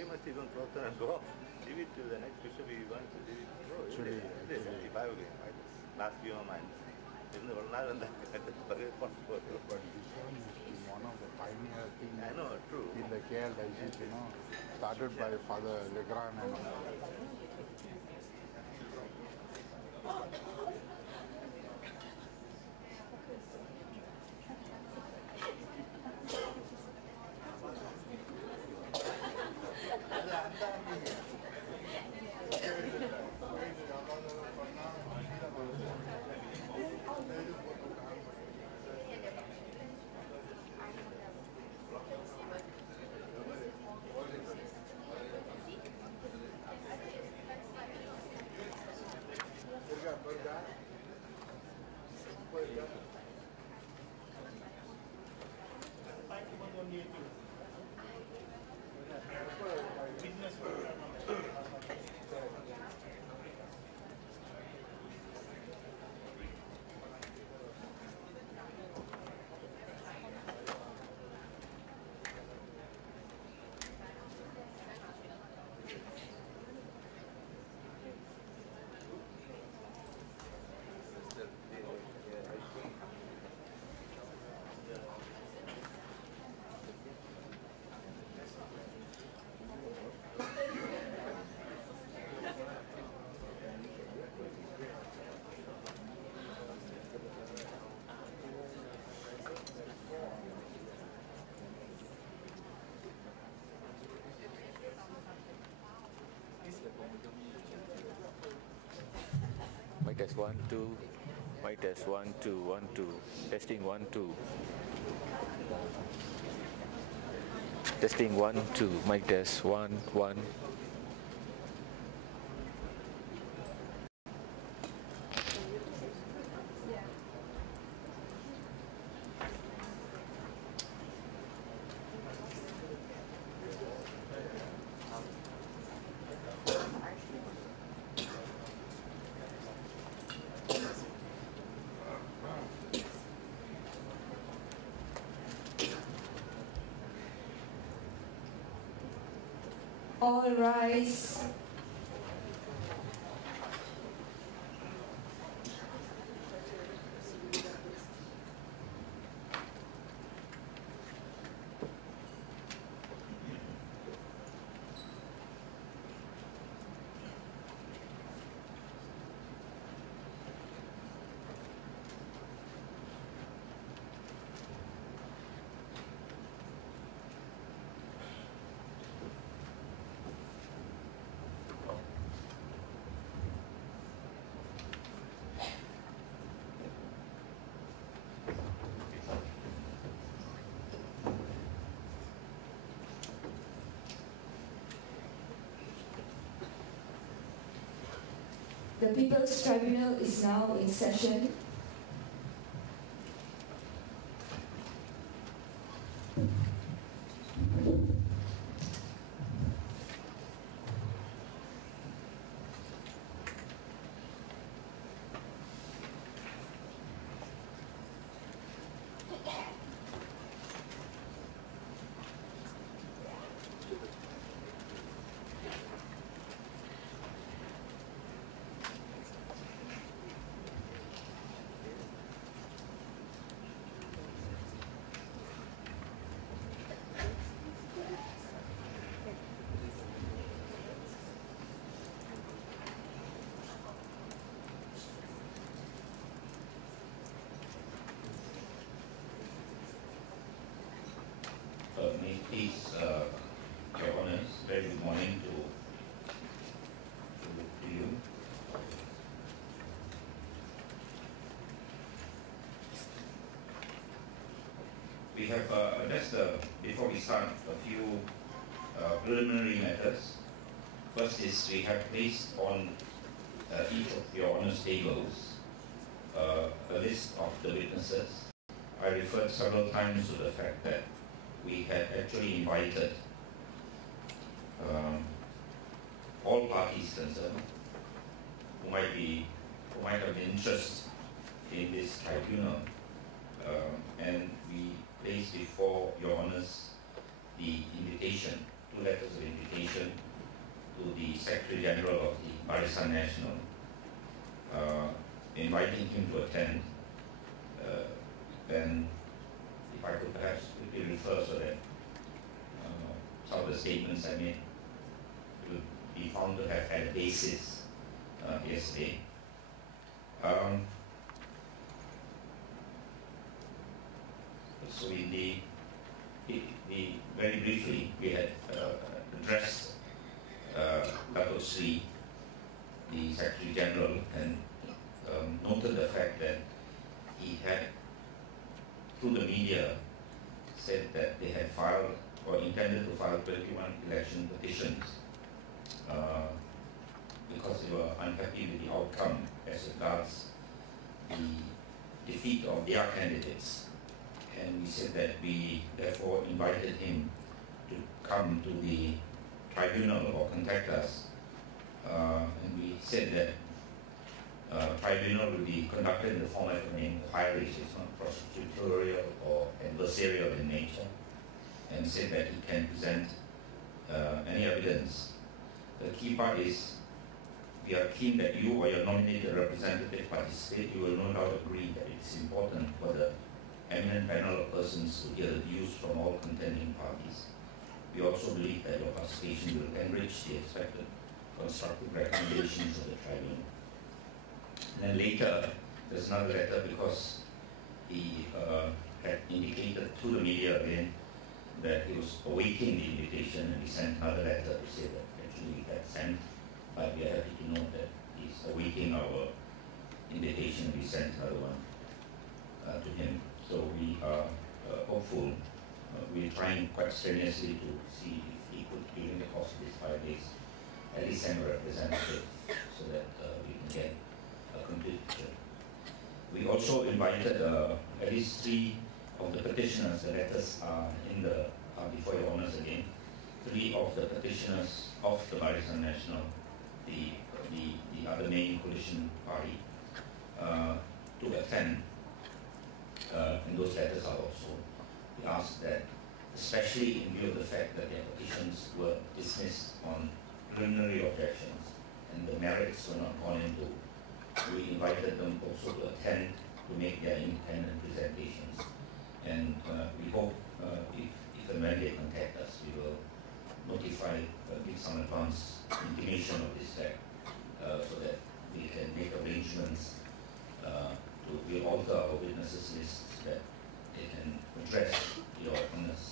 Why must he don't close down and go off? Leave it to the next bishop if he wants to leave it to go. Actually, 75 again. Last few months. But this one has been one of the pioneer things. I know, true. In the KL diocese, started by Father Legrand and all. Mic test 1 2. Mic test 1 2 1 2. Testing 1 2. Testing 1 2. Mic test 1 1. All rise. The People's Tribunal is now in session. May it please, Your Honours, very good morning to you. We have addressed, before we start, a few preliminary matters. First is we have placed on each of Your Honours' tables a list of the witnesses. I referred several times to the fact that we had actually invited all parties concerned who might have interest in this tribunal, and we placed before Your Honours the invitation to two letters of invitation to the Secretary General of the Barisan Nasional, inviting him to attend. Then, if I could perhaps quickly refer so that some of the statements I made will be found to have had a basis yesterday. So very briefly, we had addressed Dato' Sri, the Secretary General, and noted the fact that he had, through the media, said that they had filed or intended to file 21 election petitions because they were unhappy with the outcome as regards the defeat of their candidates. And we said that we therefore invited him to come to the tribunal or contact us. And we said that tribunal will be conducted in the format of an inquiry, so it's not prosecutorial or adversarial in nature. And said that he can present any evidence. The key part is we are keen that you or your nominated representative participate. You will no doubt agree that it's important for the eminent panel of persons to hear the views from all contending parties. We also believe that your participation will enrich the expected constructive recommendations of the tribunal. And then later, there's another letter because he had indicated to the media again that he was awaiting the invitation, and he sent another letter to say that actually he had sent, but we are happy to know that he's awaiting our invitation, and we sent another one to him. So we are hopeful. We're trying quite strenuously to see if he could, during the course of these 5 days, at least send a representative so that we can get a complete picture. We also invited at least 3 of the petitioners. The letters are in the before your honors again. 3 of the petitioners of the Barisan Nasional, the other main coalition party, to attend. And those letters are also, we asked that, especially in view of the fact that their petitions were dismissed on preliminary objections and the merits were not gone into, we invited them also to attend to make their independent presentations. And we hope if and when they contact us, we will notify, give some advance intimation of this fact so that we can make arrangements we'll alter our witnesses list that they can address your honors.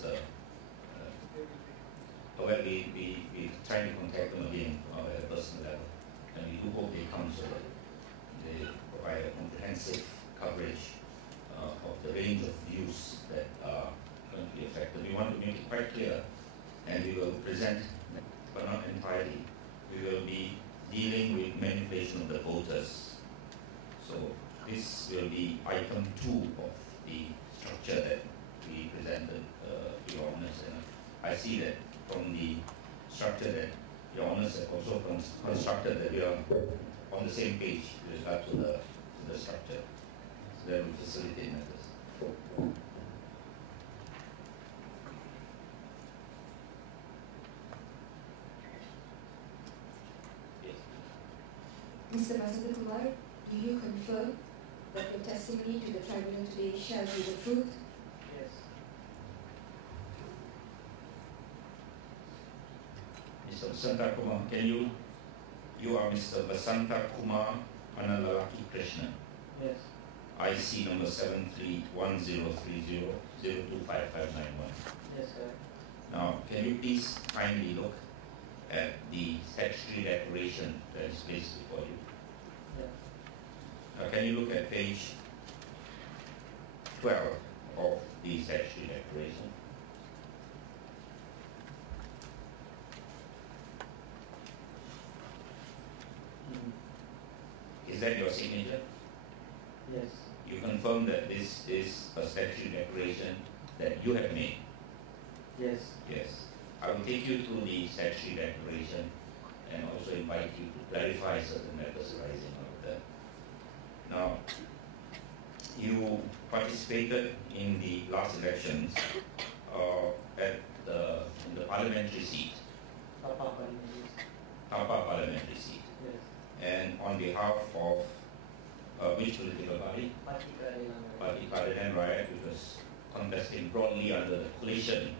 However, we try to contact them again at a personal level, and we do hope they come so that they provide a comprehensive coverage of the range of views that are going to be affected. We want to make it quite clear, and we will present, but not entirely. We will be dealing with manipulation of the voters. So this will be item 2 of the structure that we presented to your honors. And I see that from the structure that your honors have also constructed that we are on the same page with regard to the structure. So that will facilitate matters. Mr. Masata Kumar, do you confirm that your testimony to the tribunal today shall be the truth? Yes. Mr. Basanta Kumar, you are Mr. Basanta Kumar Analalaki Krishna. Yes. IC number 731030025591. Yes, sir. Now, can you please kindly look at the statutory declaration that is placed before you? Yeah. Can you look at page 12 of the statutory declaration? Is that your signature? Yes. You confirm that this is a statutory declaration that you have made? Yes. Yes. I will take you through the statutory declaration and also invite you to clarify certain matters arising out of that. Now, you participated in the last elections in the parliamentary seat, Papa Parliamentary. Tapa parliamentary seat, Yes. and on behalf of which political party? Party Keadilan. Party Keadilan Rakyat, which was contesting broadly under the coalition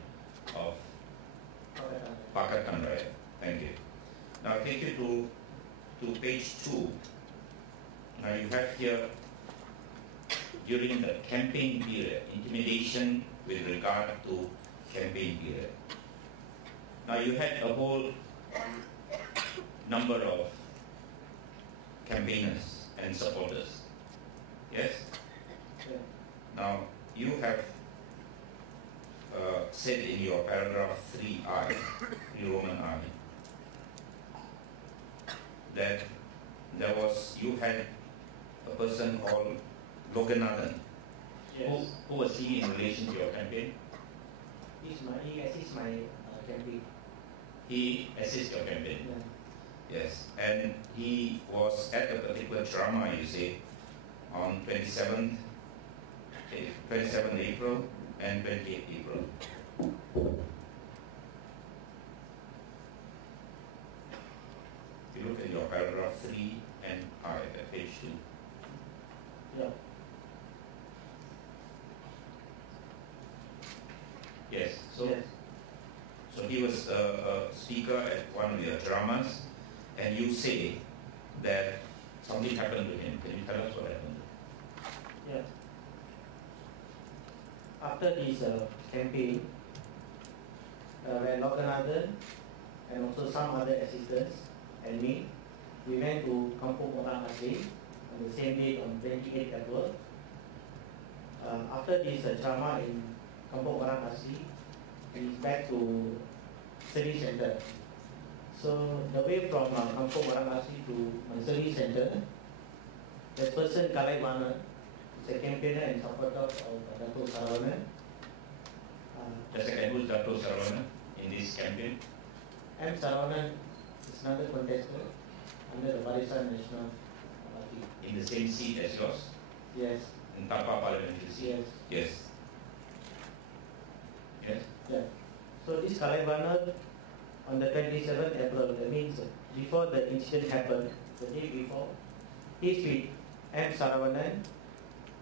of Pakatan Rakyat. Thank you. Now I take you to page 2. Now you have here, during the campaign period, intimidation with regard to campaign period. Now you had a whole number of campaigners and supporters. Yes? Yeah. Now you have said in your paragraph 3I, 3 Roman I, that you had a person called Loganathan, Yes. who was seen in relation to your campaign. He assists my campaign. He assists your campaign. Yeah. Yes, and he was at a particular drama, you say, on 27th April and 28th April. If you look at your paragraph 3 and I at page 2. Yeah. Yes, Yes. so he was a speaker at one of your dramas, and you say that something happened to him. Can you tell us what happened? Yeah. After this campaign, when Loganathan and also some other assistants and me, we went to Kampung Orang Asli on the same day on 28th April. After this drama in Kampung Orang Asli, we back to study center. So the way from Kampung Orang Asli to my study center, the person Kalai Mana is a campaigner and supporter of Dato' Saravanan. Just a second, who's Dato' Saravanan in this campaign? M. Saravanan is another contestant under the Barisan National Party. In the same seat as yours? Yes. In Tapa parliamentary seat? Yes. Yes. Yes? Yeah. So this Kalaivanan on the 27th April, that means before the incident happened, the day before, he's with M. Saravanan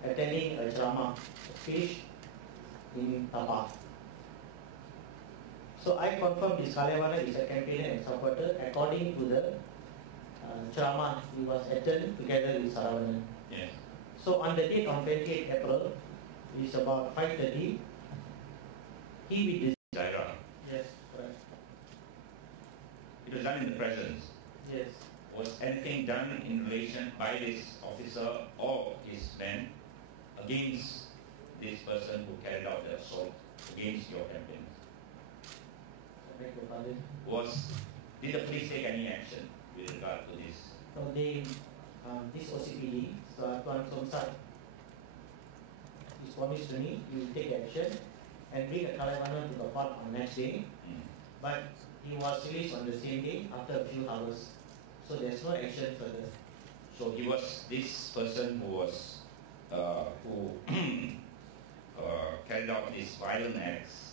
attending a drama, a speech in Tapa. So I confirm this Kalaivanan is a campaigner and supporter according to the drama he was attending together with Saravanan. Yes. So on the date on 28th April, it's about 5:30. He with this. Zaira. Yes, correct. It was done in the presence. Yes. Was anything done in relation by this officer or his men against this person who carried out the assault against your campaign? I beg your pardon. Did the police take any action with regard to this? So they, this OCPD, Tuan Somsat, is promised to me, he will take action and bring a Kalaivanan to the court on next day. But he was released on the same day after a few hours. So there's no action further. So he was this person who was carried out these violent acts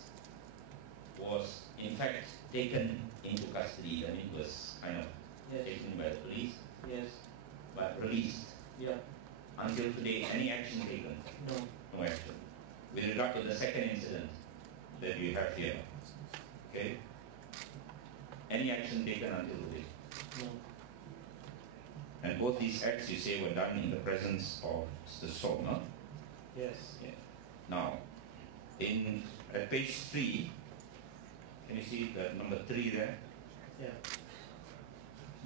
was in fact taken into custody. I mean, it was kind of Yes. taken by the police, Yes. but released. Yeah. Until today, any action taken? No. No action. With regard to the second incident that we have here, okay? Any action taken until today? No. And both these acts you say were done in the presence of the soul, no? Yes. Yeah. Now, at page 3, can you see the number 3 there? Yeah.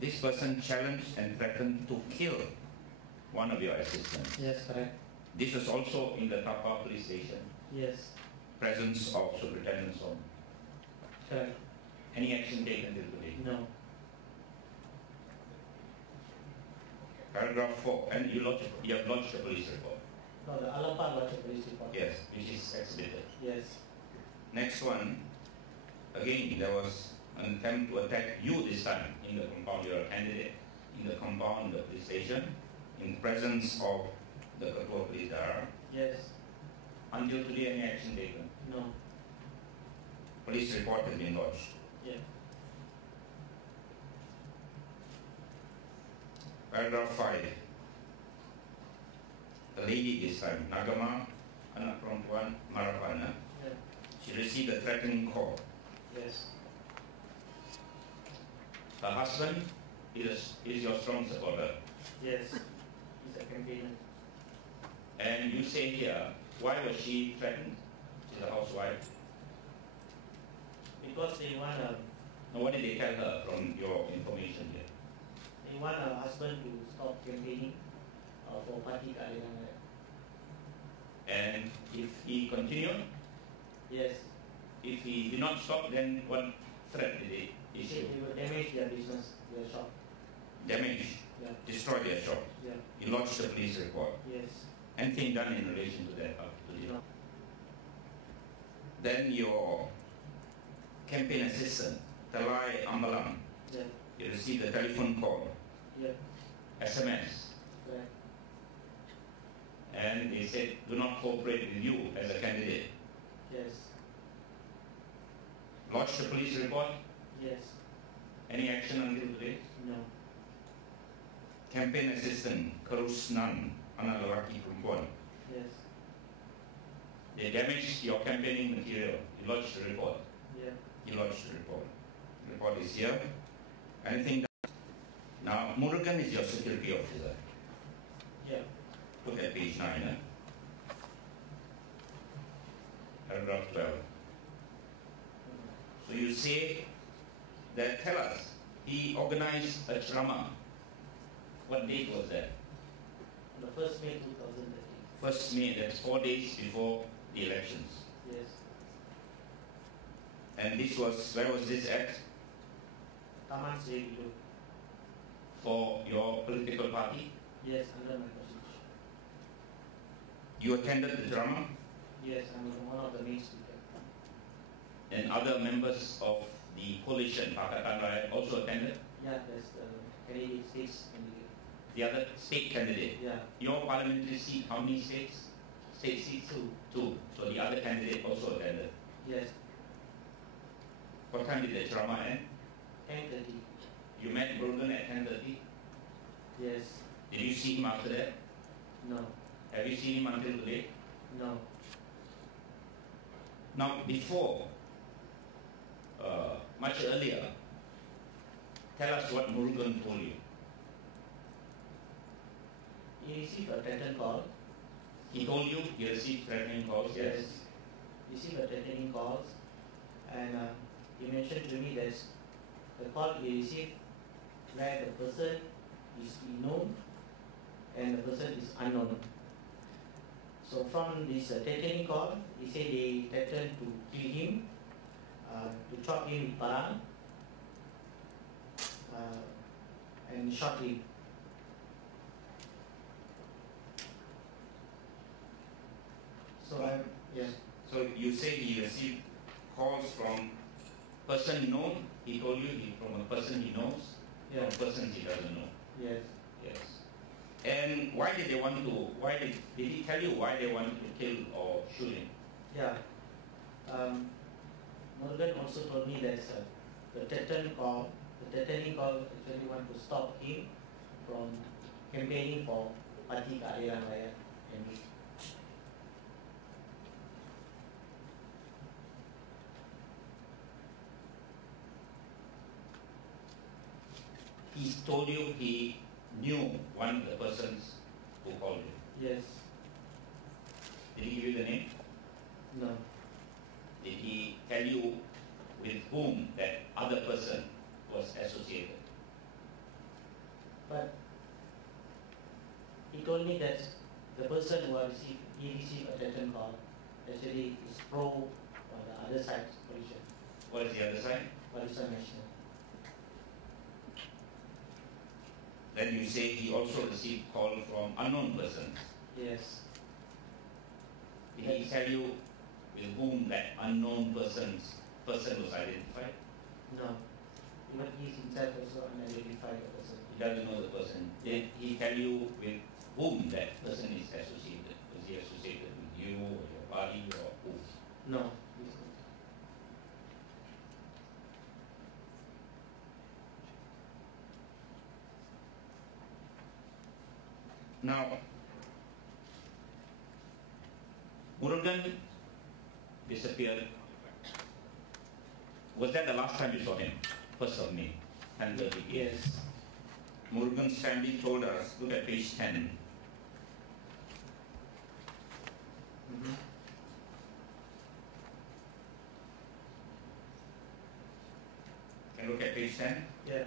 This person challenged and threatened to kill one of your assistants. Yes, correct. This was also in the Tapa police station, Yes. presence of Superintendent Som. Correct. Any action taken till today? No. Paragraph 4, and you have lodged a police report. No, the Alapa lodged a police report. Yes, which is exhibited. Yes. Next one, again, there was an attempt to attack you this time in the compound. You're a candidate in the compound, the police station, in presence of the Ketua Police Dara. Yes. Until today, any action taken? No. police report has been lodged. Yeah. Paragraph 5. The lady this time, Nagama, anak perempuan Marapana, Yeah. she received a threatening call. Yes. Her husband is your strong supporter. Yes. He's a campaigner. And you say here, why was she threatened? She's a housewife. Because they want Now what did they tell her from your information here? her husband to stop campaigning for party keadilan. And if he continued, Yes. if he did not stop, then what threat did they They issue? will damage their business, their shop. Damage, Yeah. destroy their shop. Yeah. You lodged the police report. Yes. Anything done in relation to that up to date? No. Then your campaign assistant, Talai Ambalang, Yeah. you received a telephone call, Yeah. SMS, Correct. and they said, do not cooperate with you as a candidate. Yes. Lodge the police report. Yes. Any action until today? No. Campaign assistant, Karusnan, anak lelaki perempuan. Yes. They damaged your campaigning material. You lodged the report. Yeah. You lodged the report. The report is here. Anything done? Now, Murugan is your security officer. Yeah. Look at page 9. Paragraph 12. So you say that, tell us, he organized a drama. What date was that? On the 1st May 2013. 1st May, that's 4 days before the elections. Yes. And this was, where was this at? Taman Sri Widow. For your political party? Yes, under my constitution. You attended the drama? Yes, I'm one of the main speakers. And other members of the coalition, Pakatan Rakyat, also attended? Yeah, that's the candidate, states candidate. The other state candidate? Yeah. Your parliamentary seat, how many states? State seats? Two. So the other candidate also attended. Yes. What time did the drama end? 10:30. You met Brogan at 10:30? Yes. Did you see him after that? No. Have you seen him until today? No. Now, before, much earlier, tell us what Murugan told you. He received a threatening call. He told you he received threatening calls? Yes. Received a threatening calls, and he mentioned to me that the call he received where the person is known and the person is unknown. So from this threatening call, he said they threatened to kill him, to chop him with parang, and shot him. So So you say he received calls from person known, he told you from a person he knows, from a person he doesn't know. Yes. Yes. And why did they want to, did he tell you why they wanted to kill or shoot him? Yeah. Morgan also told me that the threatening call actually want to stop him from campaigning for Parti Keadilan Rakyat. He told you he knew one of the persons who called you. Yes. Did he give you the name? No. Did he tell you with whom that other person was associated? But he told me that the person who received a threatening call actually is pro the other side's position, What is the other side? Barisan Nasional. Then you say he also received call from unknown persons. Yes. Did he tell you with whom that unknown person was identified? No. Even he himself also unidentified person. He doesn't know the person. Did he tell you with whom that person is associated? Was he associated with you or your party or who? No. Now, Murugan disappeared. Was that the last time you saw him? 1st of May, 10:30. Yes. Murugan's family told us, look at page 10. Mhm. Can you look at page 10? Yeah.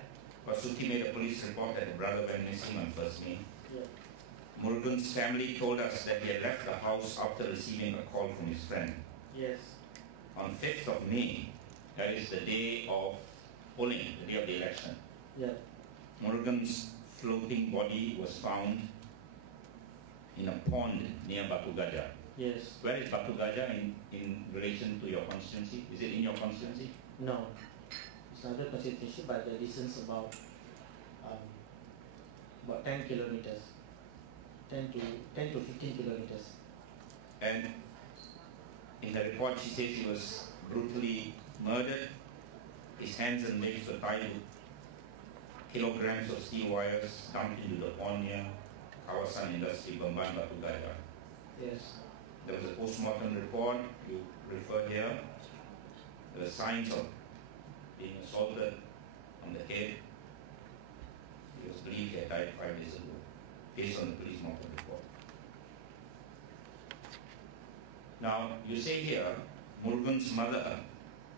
Vasuki made a police report that the brother went missing on 1st May. Yeah. Murugan's family told us that he had left the house after receiving a call from his friend. Yes. On 5th of May, that is the day of polling, the day of the election, Yeah. Murugan's floating body was found in a pond near Batu Gajah. Yes. Where is Batu Gajah in relation to your constituency? Is it in your constituency? No. It's not a constituency, but the distance about 10 kilometers. 10 to 15 kilometers. And in the report, she says he was brutally murdered. His hands and legs were tied with kilograms of steel wires dumped into the pond near Kawasan Industry, Bamban, Batu Gajah. Yes. There was a post-mortem report, you refer here. There were signs of being assaulted on the head. He was believed he had died 5 days ago, based on the police mortem report. Now, you say here, Murugan's mother,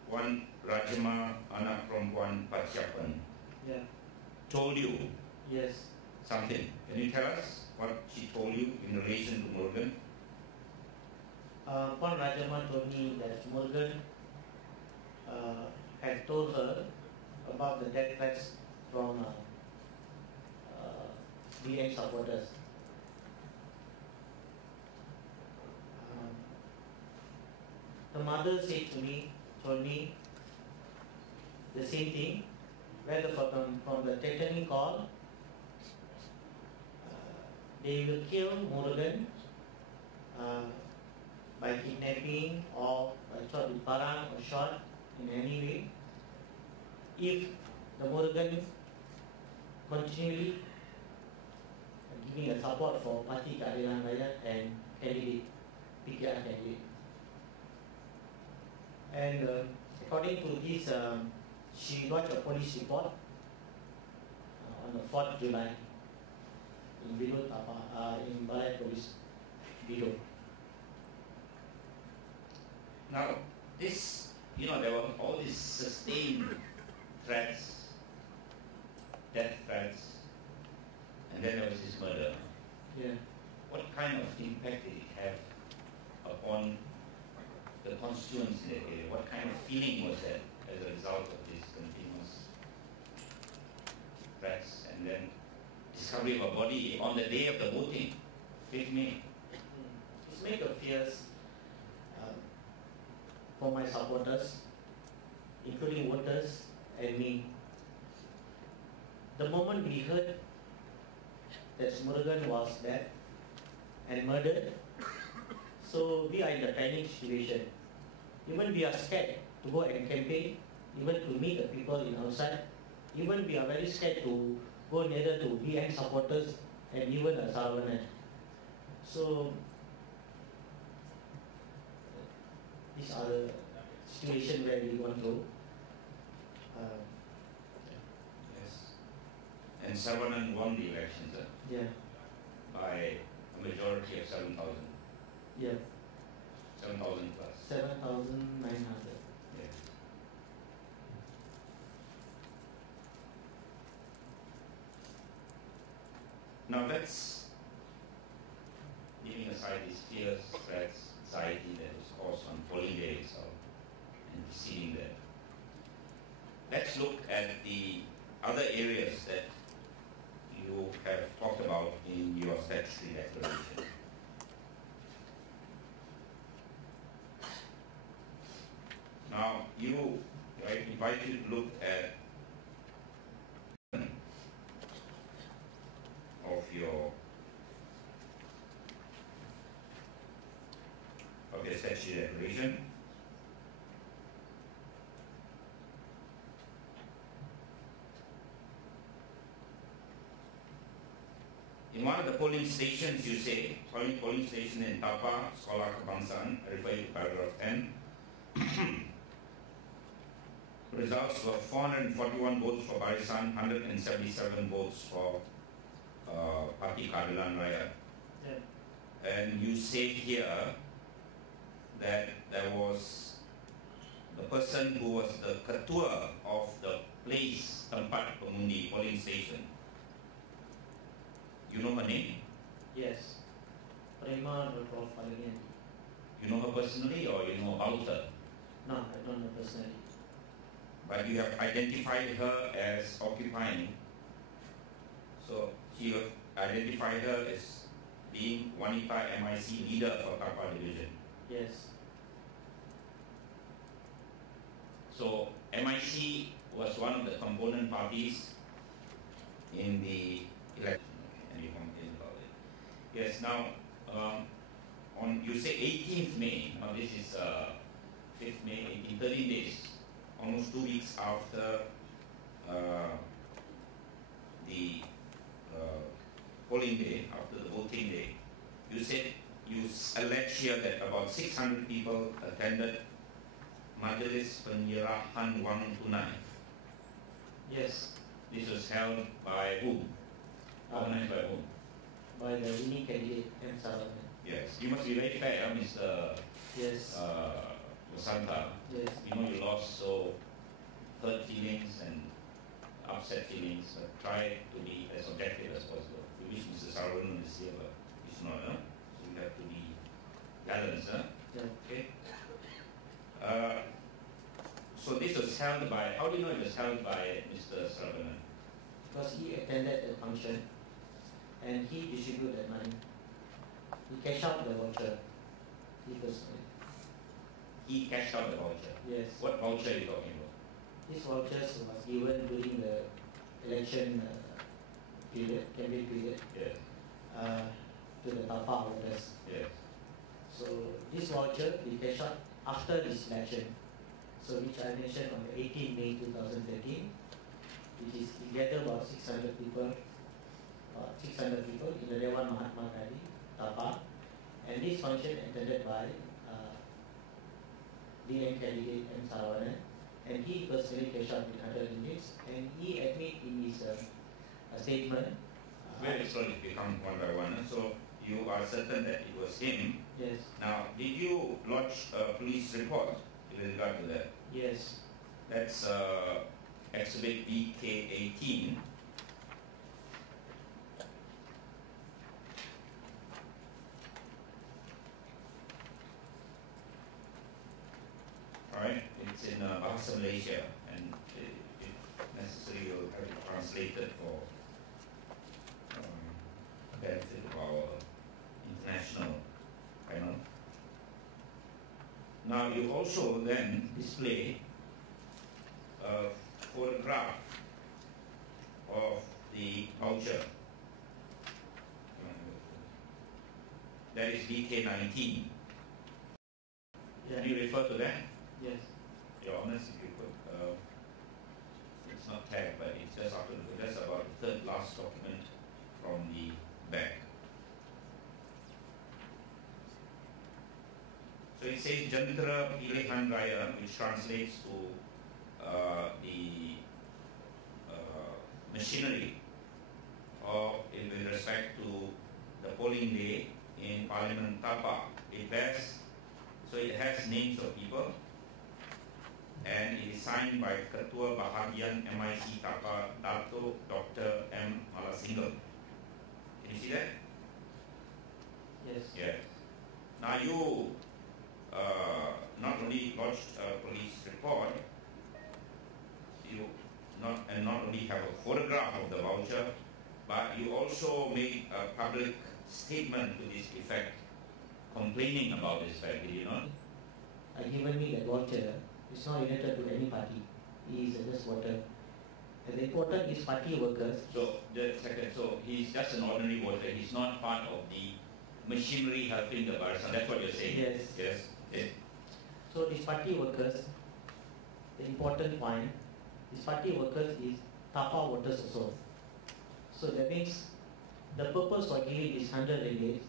one Rajama anak perempuan Paciapan, Yeah. told you Yes. something. Can you tell us what she told you in relation to Murugan? Pon Rajama told me that Morgan had told her about the death threats from BN supporters. The mother said to me, told me the same thing, whether from the threatening call, they will kill Murugan by kidnapping or by shot with parang or shot in any way. If the Murugan continually giving a support for Parti Keadilan Rakyat and candidate, PKR candidate. And according to this, she got a police report on the 4th July in Bilo in Balai Police Bilo. Now, this, there were all these sustained threats, death threats, and then there was this murder. Yeah. What kind of impact did it have upon the constituents in that area? What kind of feeling was that as a result of these continuous threats and then discovery of a body on the day of the voting, 5th May? It's made a fears for my supporters, including voters and me. The moment we heard that Murugan was dead and murdered, so we are in a panic situation. Even we are scared to go and campaign, even to meet the people in outside. Even we are very scared to go nearer to BN supporters and even a Sarvanan. So these are the situations where we want to. Yes. And Sarvanan won the elections Yeah, by a majority of 7,000. yeah, 7,000 plus. 7,900. Yes. Now that's leaving aside these fears, threats, anxiety that was caused on polling day itself and preceding that. Let's look at the other areas that you have talked about in your statutory declaration. Now, I invite you to look at of your statutory declaration. in one of the polling stations, you say, polling station in Tapa, Sekolah Kebangsaan, I refer you to paragraph 10. Results were 441 votes for Barisan, 177 votes for Parti Keadilan Raya. Yeah. And you say here that there was the person who was the ketua of the place, tempat pengundi, polling station. You know her name? Yes. Prema Dr. Falinian. You know her personally or you know about her? No, I don't know personally. But you have identified her as occupying. So you have identified her as being Wanita MIC leader for Tapa Division. Yes. So MIC was one of the component parties in the election. And you complain about it. Yes, now on you say 18th May, now this is 5th May, 13 days, almost 2 weeks after the polling day, after the voting day, you said, you allege here that about 600 people attended Majelis Penyerahan Wang Tunai. Yes. This was held by whom? Organized by whom? By the winning candidate M. Saravan. Yes. You must be very fair, Mr. Yes. Santa. Yes. You know you lost, so hurt feelings and upset feelings, but try to be as objective as possible. We wish Mr. Saravan is here, but he's not, huh? So you have to be balanced, huh? Yeah. Okay. So this was held by, how do you know it was held by Mr. Saravan? Because he attended the function and he distributed money. He cashed out the voucher. He personally. He cashed out the voucher. Yes. What voucher are you talking about? These vouchers was given during the election period, campaign period, Yes. to the Tapa voters. Yes. So this voucher we cashed out after this election. So which I mentioned on the 18 May 2013, which is together about 600 people in the Dewan Mahatma Gandhi, Tapa, and this function attended by DN candidate M. Saravanan, and he personally cashed out with 100 units, and he admitted in his statement. Very slowly become one by one. So you are certain that it was him. Yes. Now, did you lodge a police report with regard to that? Yes. That's Exhibit BK18. Alright, it's in Bahasa Malaysia, and if necessary you'll have it translated for benefit of our international panel. Now you also then display a photograph of the voucher. That is BK19. Yeah. Can you refer to that? Yes. Your Honor, if you could, it's not tagged, but it's just after that's about the third last document from the back. So it says Jantara Pilihan Raya, which translates to the machinery with respect to the polling day in Parliament Tapa. It has names of people, and it is signed by Ketua Bahagian MIC Tapa, Dato Dr. M. Malasingal. Can you see that? Yes. Yes. Now you not only lodged a police report, you not only have a photograph of the voucher, but you also made a public statement to this effect, complaining about this fact, did you not? Given me that voucher, it's not related to any party. He is just voter. And the important is party workers. So he's just an ordinary voter. He's not part of the machinery helping the Barisan. That's what you're saying. Yes. Yes. Yes. So these party workers, the important point, these party workers is Tapa voters also. So that means The purpose for giving this 100 ringgit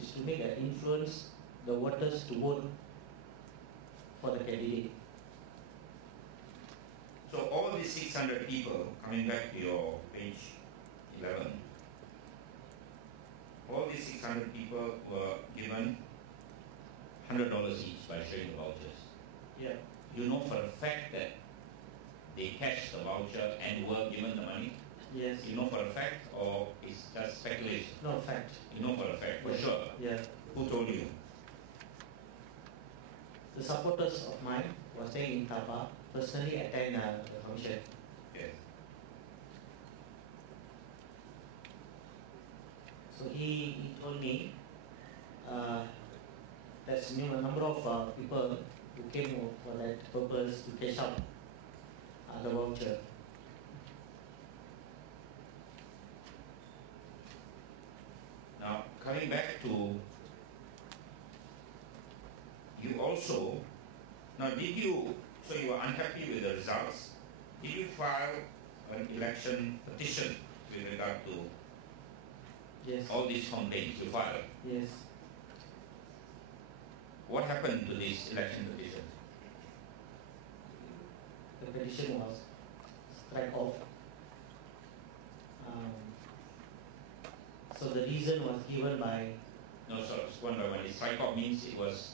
is to make an influence the voters to vote for the candidate. So all these 600 people, coming back to your page 11, all these 600 people were given $100 each by sharing the vouchers. Yeah. You know for a fact that they cashed the voucher and were given the money? Yes. You know for a fact, or is that speculation? No fact. You know for a fact, for Yes. sure. Yeah. Who told you? The supporters of mine were staying in Tapa, personally attend the function. Yes. So he told me there's a number of people who came for that purpose to cash out the voucher. Now, coming back to you also, now did you, so you were unhappy with the results, did you file an election petition with regard to Yes. all these complaints you filed? Yes. What happened to this election petition? The petition was struck off. So the reason was given by No, sorry, one by one. Strike off means it was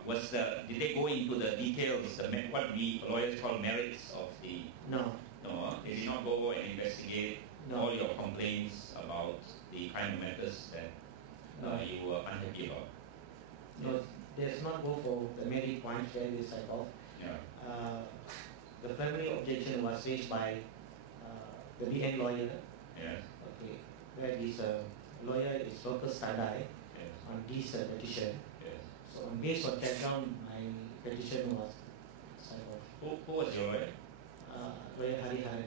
did they go into the details, what we lawyers call merits of the, no, they did not go and investigate no, all your complaints about the kind of matters that no, you were unhappy about? no. There's not go for the merit points where they strike off. Yeah. The primary objection was raised by the BN lawyer. Yes. Okay, where this lawyer is Locus Tadai Yes. on this petition. Yes. So based on that ground, my petition was signed off. Who was your lawyer? Lawyer Hariharan.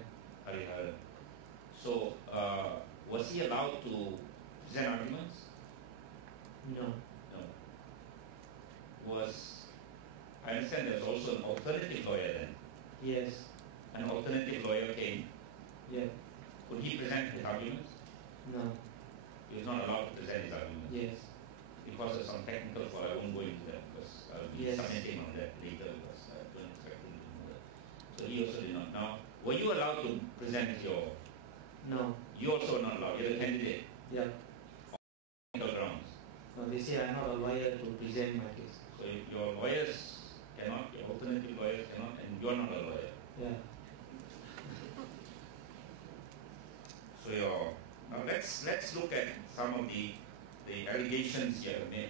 Hariharan. So was he allowed to present arguments? No. No. I understand there's also an alternative lawyer then. Yes. An alternative lawyer came. Yeah. Could he present his arguments? No. He was not allowed to present his arguments. Yes. Because of some technical fault, I won't go into that because I'll be Yes. submitting on that later because I don't expect him to know that. So he also did not. Now, were you allowed to present your, No. you also were not allowed, you're the candidate, Yeah. technical grounds. No, they say I'm not a lawyer to present my case. So your lawyers cannot, your alternative lawyers cannot, and you're not a lawyer. Yeah. So now let's look at some of the allegations you have made.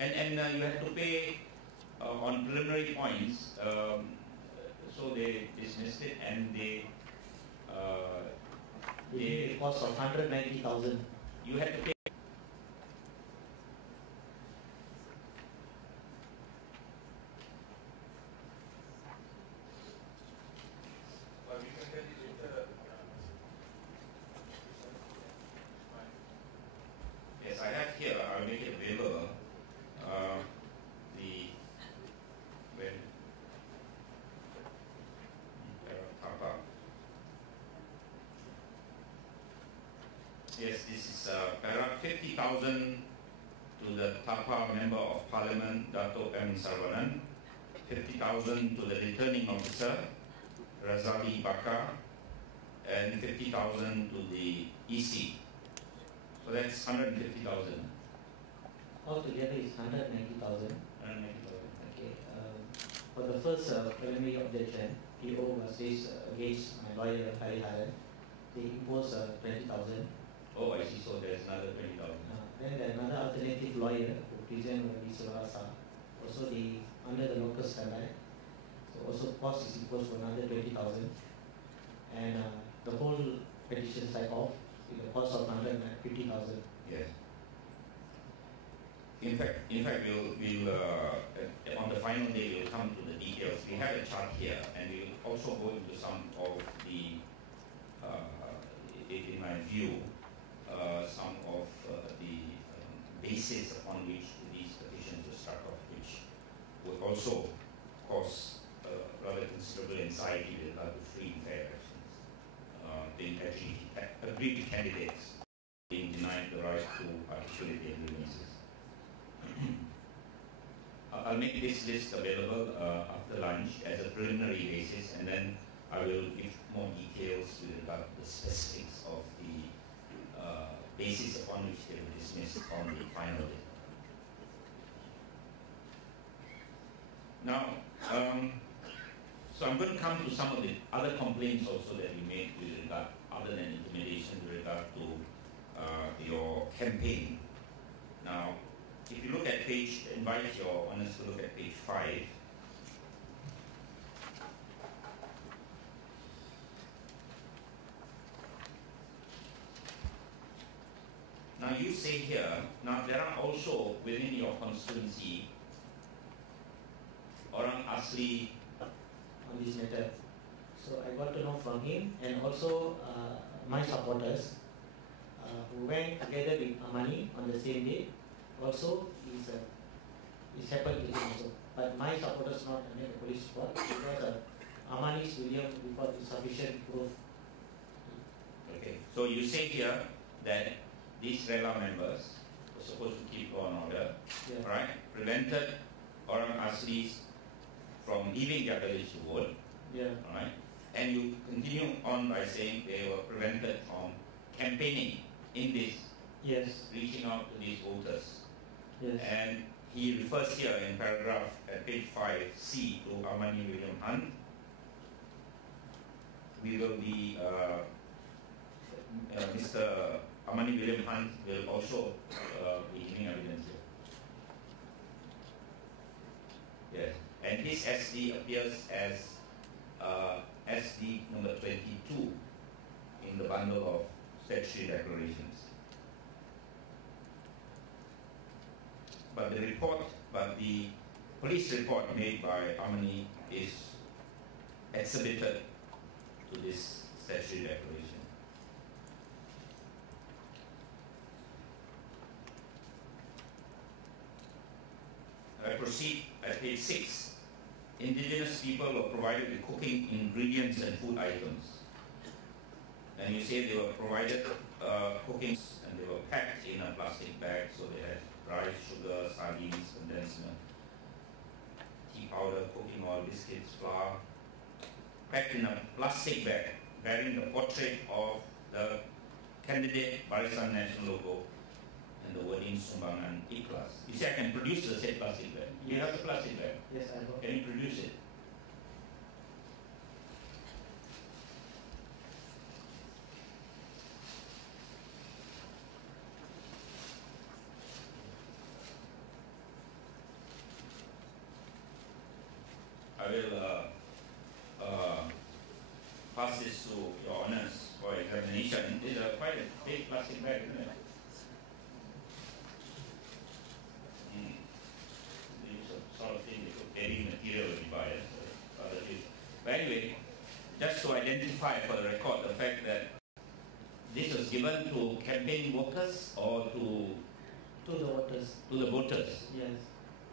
And you have to pay on preliminary points, so they dismissed it and They gave a cost of 190,000. you had to pay. Yes, I have here, I'll make it available. When Papa. Yes, this is paragraph 50,000 to the Tapa Member of Parliament, Dato M. Sarwanan, 50,000 to the returning officer, Razali Bakar, and 50,000 to the EC. So that's 150,000. Altogether is 190,000. 190,000. Okay. For the first preliminary objection, PO was raised against my lawyer Hariharan. They imposed 20,000. Oh, I see. So there's another 20,000. Then another alternative lawyer who presented Visurasa, also under the local standard, so also cost is equal to another 20,000. And the whole petition strike off with a cost of 150,000. Yes. In fact, we'll on the final day we'll come to the details. We have a chart here, and we'll also go into some of the, in my view, some of the basis upon which these petitions were struck off, which would also cause rather considerable anxiety with regard to free and fair elections. Being actually agreed to candidates press list available after lunch as a preliminary basis, and then I will give more details with regard to the specifics of the basis upon which they were dismissed on the final day. Now, so I'm going to come to some of the other complaints also that you made with regard, other than intimidation, with regard to your campaign. Now, if you look at page, invite your honors to look at page 5. Now you say here, now there are also within your constituency orang asli on this matter. So I got to know from him, and also my supporters who went together with Amani on the same day. Also is happened to him also. But my supporters not under the police report because Amani's William report is sufficient proof. Okay, so you say here that these RELA members were supposed to keep law and order, right? Prevented orang aslis from leaving their village to vote, right? And you continue on by saying they were prevented from campaigning in this, reaching out to these voters. And he refers here in paragraph at page 5C to Amani William Hunt. We will be, Mr. Amani William Hunt will also be giving evidence here. Yes, and his SD appears as SD number 22 in the bundle of statutory declarations. But the police report made by Amani is exhibited to this statutory declaration. I proceed at page 6. Indigenous people were provided with cooking ingredients and food items. And you say they were provided cooking, and they were packed in a plastic bag, so they had rice, sugar, sardines, condensed milk, tea powder, cooking oil, biscuits, flour, packed in a plastic bag bearing the portrait of the candidate Barisan National logo and the wording Sumbangan Ikhlas. You say I can produce the said plastic bag. You have the plastic bag. Yes, I have. Can you produce it? I will pass this to your honors for examination. These are quite a big plastic bag, isn't it? Sort of thing they could carry material when you buy it. But anyway, just to identify for the record the fact that this was given to campaign workers or to the voters. To the voters. Yes.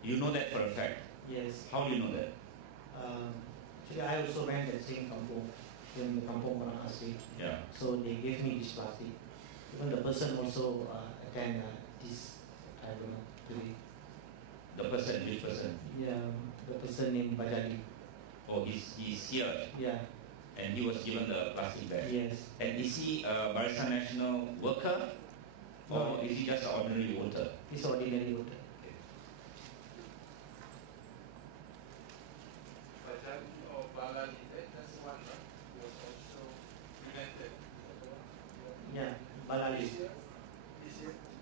You know that for a fact. Yes. How do you know that? Actually, I also ran that same kampung, in the kampung Orang Asli. Yeah. So they gave me this plastic. Even the person also attend this tribunal today. The person, which person? Yeah, the person named Bajali. Oh, he's here. Yeah. And he was given the plastic bag. Yes. And is he a Barisan National worker? Or is he just an ordinary voter? He's ordinary voter. Yeah, Balali.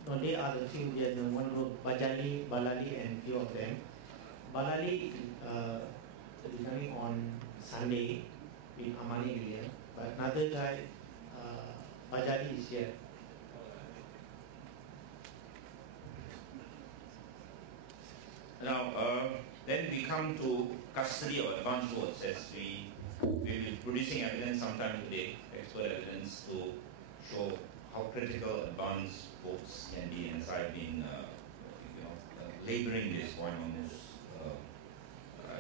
No, they are the few, yeah, the one group, Bajali, Balali, and few of them. Balali is coming on Sunday with Amani William, but another guy, Bajali, is here. Now, then we come to custody or advance votes, as we will be producing evidence sometime today, expert evidence to show how critical advance votes can be, and as I've been laboring this point on this.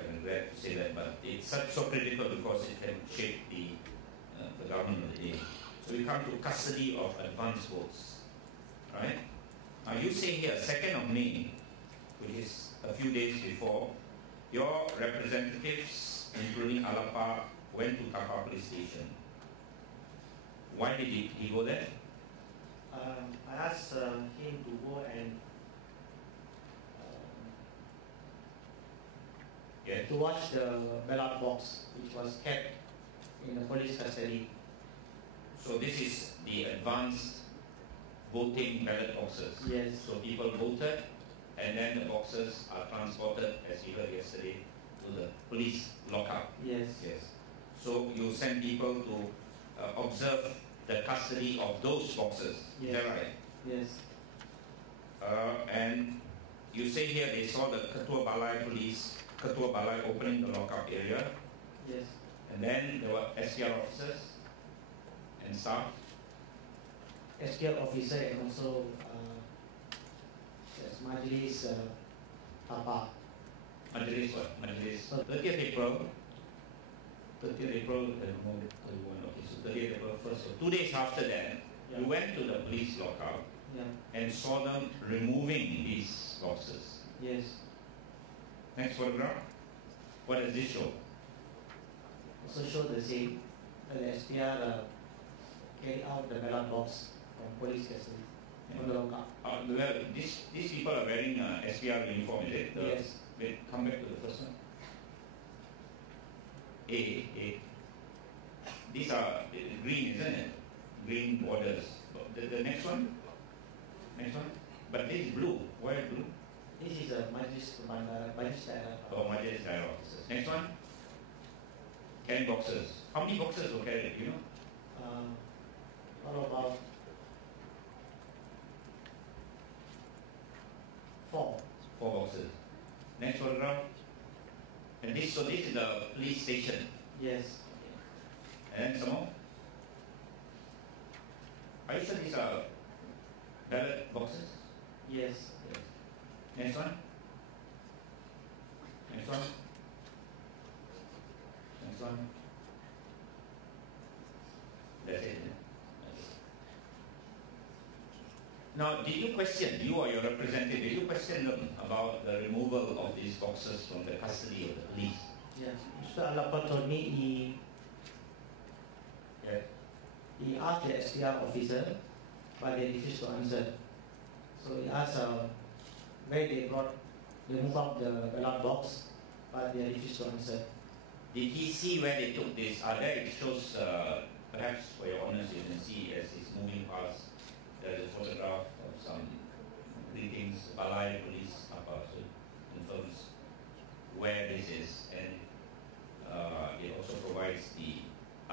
I'm glad to say that, but it's so critical because it can shape the government of the day. So we come to custody of advance votes, right? Now you say here, 2nd of May, which is a few days before, your representatives, including Alapa, went to Tapa police station. Why did he go there? I asked him to go and Yes. to watch the ballot box, which was kept in the police custody. So this is the advanced voting ballot boxes. Yes. So people voted, and then the boxes are transported, as you heard yesterday, to the police lockup. Yes. Yes. So you send people to observe the custody of those boxes. Yes. Is that right? Yes. And you say here they saw the Ketua Balai opening the lockup area, Yes. and then there were SPR officers and staff. SPR officer and also Majlis Tapa. Majlis what? Majlis 30th April. 30th April, okay, so 30th April 1st. So 2 days after that, you went to the police lockup Yeah. and saw them removing these boxes. Yes. Next photograph. What does this show? Also show the same. The SPR carry out the ballot box from police custody on the lockup. Well, these people are wearing SPR uniform, is it? Yes. Wait, come back to the first one. A. These are green, isn't it? Green borders. The next one? Next one? But this is blue. Why blue? This is a Majlis Oh, Majlis Daerah officers. Next one? 10 boxes. How many boxes were carried, you know? All about 4. 4 boxes. Next photograph. And this is the police station. Yes. And some more. Are you sure these are ballot boxes? Yes. Next one. Next one. Next one. That's it. Now, did you question, you or your representative, did you question them about the removal of these boxes from the custody of the police? Yes. Mr. Alapa told me he asked the SPR officer, but they refused to answer. So he asked where they moved up the ballot box, but they refused to answer. Did he see where they took this? There it shows, perhaps for your honors, you can see as he's moving past, there's a photograph of some greetings, Balai Police Apa, so confirms where this is, and it also provides the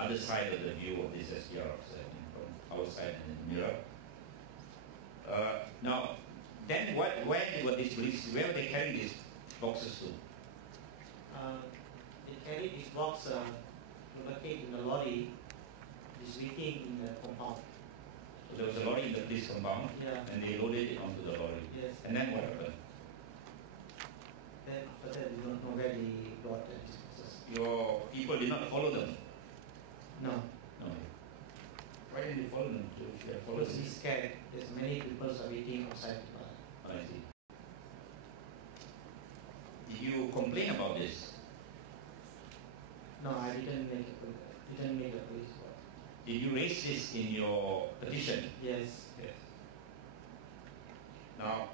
other side of the view of this SPR officer from our side and in the mirror. Now, then where were these police, where were they carrying these boxes to? They carried this box to locate in the lorry, is waiting in the compound. So there was a lorry in the police compound, Yeah. and they loaded it onto the lorry. Yes. And then what happened? Then after that, we don't know where they brought these boxes. Your people did not follow them? No. No. Why didn't they follow them? If they had followed Because them? he's scared. There's many people are waiting outside. Oh, I see. Did you complain about this? No, I didn't make a police report. Did you raise this in your petition? Yes. Yes. Now,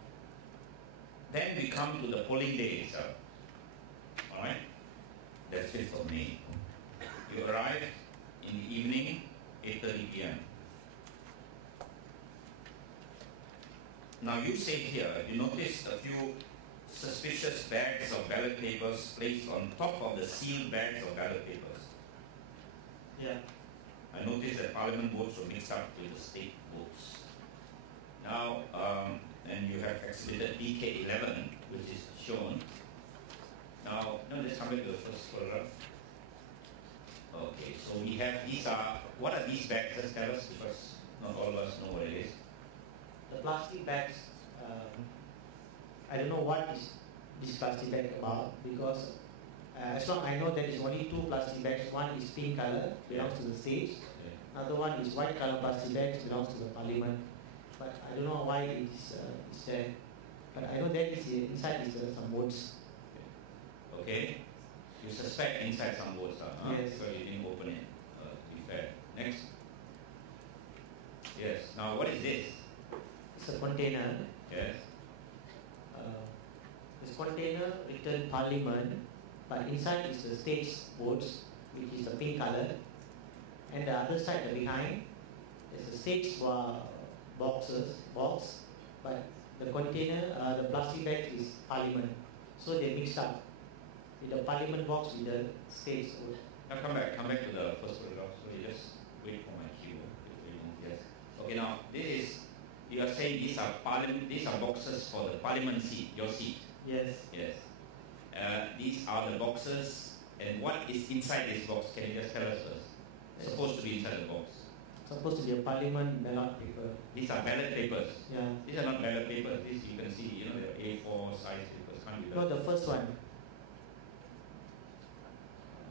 then we come to the polling day itself. Alright? That's 5th of May. You arrive in the evening, 8:30 p.m. Now you say here, you noticed a few suspicious bags of ballot papers placed on top of the sealed bags of ballot papers. Yeah. I noticed that Parliament votes were mixed up with the state votes. Now, and you have exhibited DK11, which is shown. Now, let's come back to the first photograph. Okay, so we have these what are these bags? Just tell us, because not all of us know what it is. The plastic bags, I don't know what is this plastic bag about, because as long I know there is only 2 plastic bags. One is pink color, belongs to the state. Another one is white color plastic bags, belongs to the parliament. But I don't know why it's there. But I know there is inside is some votes. Okay? You suspect inside some votes, Yes. so you didn't open it, to be fair. Next. Yes. Now, what is this? It's a container. Yes. This container written Parliament, but inside is the state's votes, which is the pink color, and the other side, the behind, is the state's box, but the container, the plastic bag is Parliament. So they mixed up with the Parliament box with the state's vote. Now come back to the first paragraph. So you just wait for my cue. Yes. Okay. Now this is, you are saying these are Parliament. These are boxes for the Parliament seat. Your seat. Yes. Yes. These are the boxes, and what is inside this box? Can you just tell us first? It's supposed to be inside the box. Supposed to be a Parliament ballot paper. These are ballot papers. Yeah. These are not ballot papers. These you can see, they're A4 size papers. Can't be No, the first one.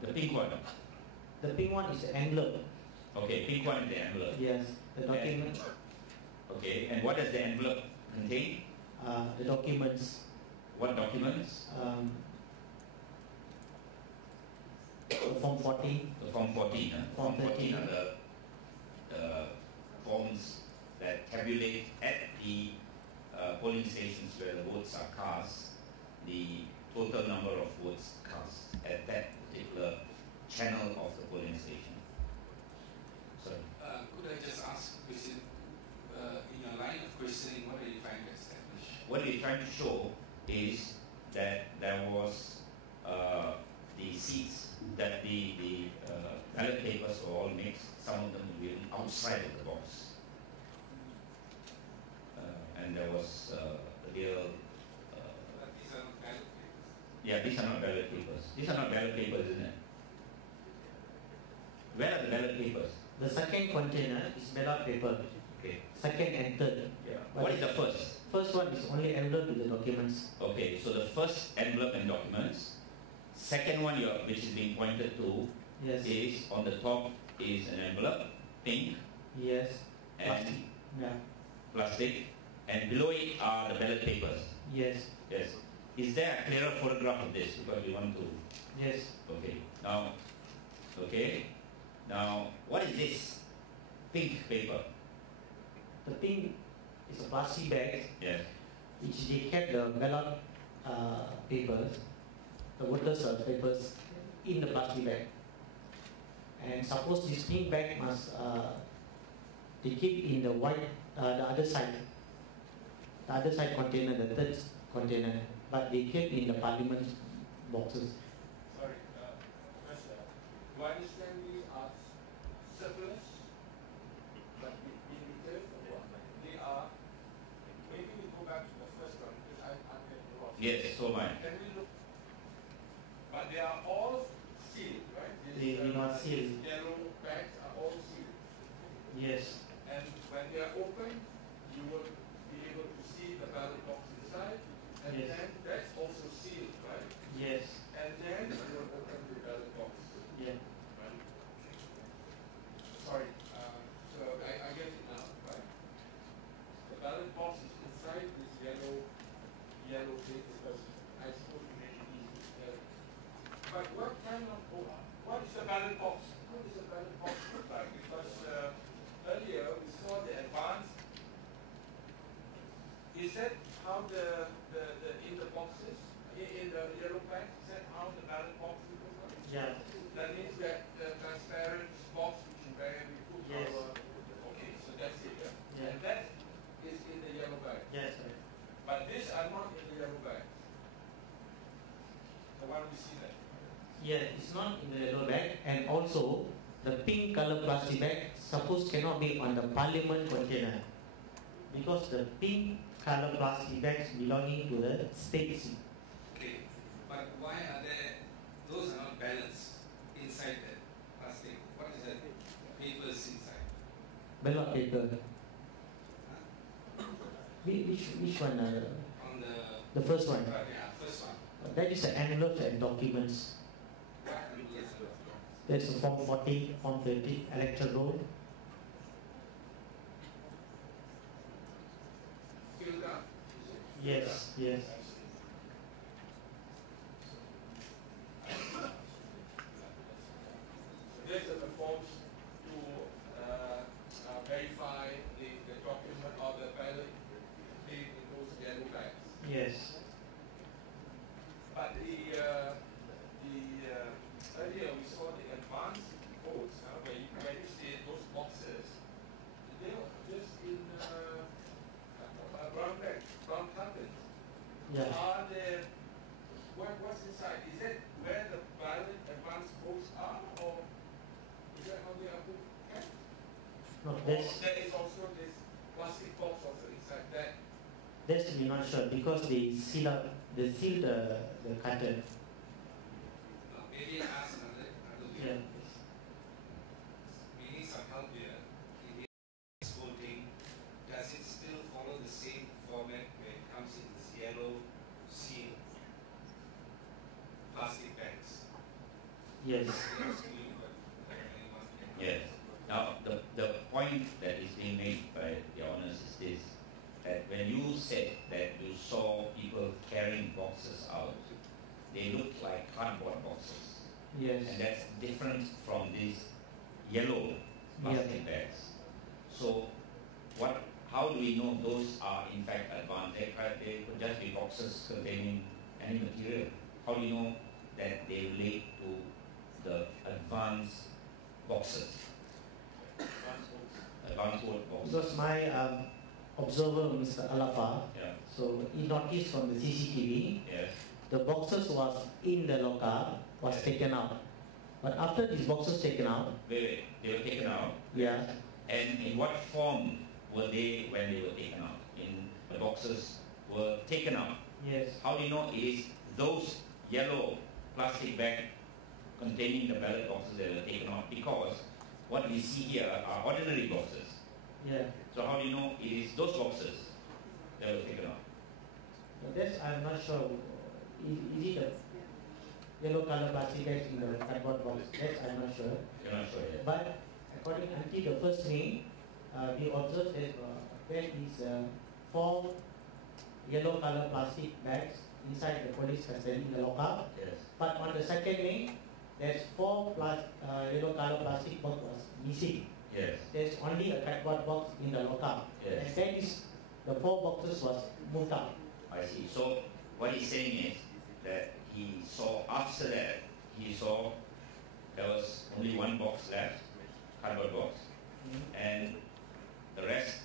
the pink one. The pink one is the envelope. Okay, pink one is the envelope. Yes. The document. Okay, and what does the envelope contain? The documents. What documents? Form 14. The Form 14. Form 14 13. are the forms that tabulate at the polling stations where the votes are cast, the total number of votes cast at that particular channel of the polling station. Sorry. Could I just ask a question? In your line of questioning, what are you trying to establish? What we're trying to show is that there was the seats, that the ballot papers were all mixed, some of them were even outside of the box. And there was a real... These are not ballot papers. yeah, these are not ballot papers. These are not ballot papers, isn't it? Where are the ballot papers? The second container is ballot paper. Okay. Second and third. Yeah. What is the first? First one is only envelope with the documents. Okay, so the first envelope and documents. Second one which is being pointed to Yes. is on the top is an envelope, pink, Yes. and Plastic. Yeah. plastic, and below it are the ballot papers. Yes. Yes. Is there a clearer photograph of this? Because we want to. Yes. Okay. Now, what is this pink paper? The pink is a plastic bag Yes. which they kept the ballot papers, the voters' papers in the plastic bag. And suppose this pink bag must they keep in the white the other side container, the third container, but they kept in the Parliament boxes. Sorry, Professor. Do I understand these are surplus, but in return for what? They are, maybe we go back to the first one, because I'm getting lost. Yes, so am I. Can we look? But they are all sealed, right? They are not sealed. Yellow bags are all sealed. Yes. And when they are open, you will be able to see the ballot box inside, and Yes. then that's also sealed, right? Yes. And then you will open the ballot box. Yeah. Right? Sorry, so I get it now, right? The ballot box is inside this yellow thing because I suppose to make it easy to tell. But what kind of, what is the ballot box? What does the ballot box look like? Because earlier we saw the advance. Is that how the in the boxes, in the yellow bag, is that how the ballot box will look like? Yeah. That means that the transparent box which you buy we put Yes. okay, so that's it, yeah? Yeah. And that is in the yellow bag. Yes. Right. But these are not in the yellow bag. The one we see there. Yeah, it's not in the yellow bag, and also the pink color plastic bag suppose cannot be on the Parliament container because the pink color plastic bags belonging to the state. Okay, but why are there, those are not ballots inside the plastic? What is that? Papers inside. Ballot paper. Which one? On The first one. yeah, first one. That is the envelopes and documents. What envelopes? There's a Form 40, Form 30, electoral roll. Filled up. Yes, yes. No, Or that's there is also this plastic box also inside that. we're not sure because they seal the cutter. Maybe ask another way. Yeah. We need some help here. In the exporting, does it still follow the same format where it comes in this yellow seal plastic bags? Yes. Yes. Now, the point that is being made by the honors is this, that when you said that you saw people carrying boxes out, they look like cardboard boxes. Yes. And that's different from these yellow plastic bags. So, how do we know those are in fact advanced? They could just be boxes containing any material. How do you know that they relate to the advanced boxes? Advanced wood boxes. Because my observer, Mr. Alapa, Yeah. so he noticed from the CCTV, Yes. the boxes was in the locker, was taken out. But after these boxes taken out, They were taken out. yeah, And in what form were they when they were taken out? In the boxes were taken out. yes, How do you know it is those yellow plastic bag containing the ballot boxes that were taken out? Because what we see here are ordinary boxes. yeah. So how do you know it is those boxes that were taken out? But that's, I'm not sure. Is it a yellow color plastic bags in the cardboard box? That's, I'm not sure. You're not sure yet. But according until the first May, we observed that there is 4 yellow color plastic bags inside the police custody in the lockup. Yes. But on the second May, there's 4 yellow color plastic box was missing. Yes. There's only a cardboard box in the lockup. Yes. And that is, the 4 boxes was moved out. I see. So what he's saying is that he saw after that, he saw there was only 1 box left, cardboard box, and the rest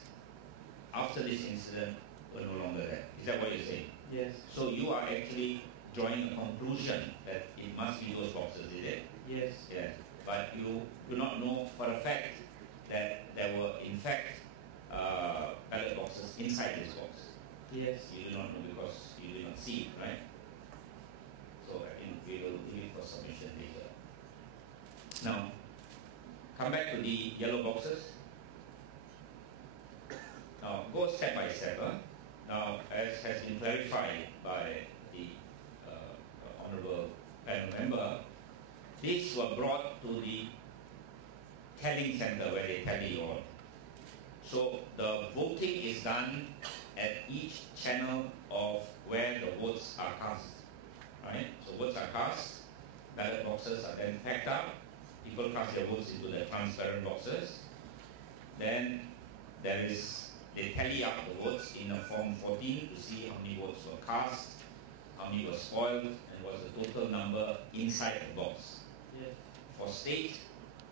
after this incident were no longer there. Is that what you're saying? Yes. So you are actually drawing a conclusion that it must be those boxes, is it? Yes. Yes. But you do not know for a fact that there were in fact ballot boxes inside this box. Yes. You do not know because you did not see it, right? So I think we will leave it for submission later. Now, come back to the yellow boxes. Now, go step by step. Now, as has been clarified by the Honorable panel member, these were brought to the tallying center where they tally all. So the voting is done at each channel of where the votes are cast. Right? So votes are cast, ballot boxes are then packed up, people cast their votes into the transparent boxes. Then they tally up the votes in a form 14 to see how many votes were cast, how many were spoiled, and what's the total number inside the box. Yes. For state,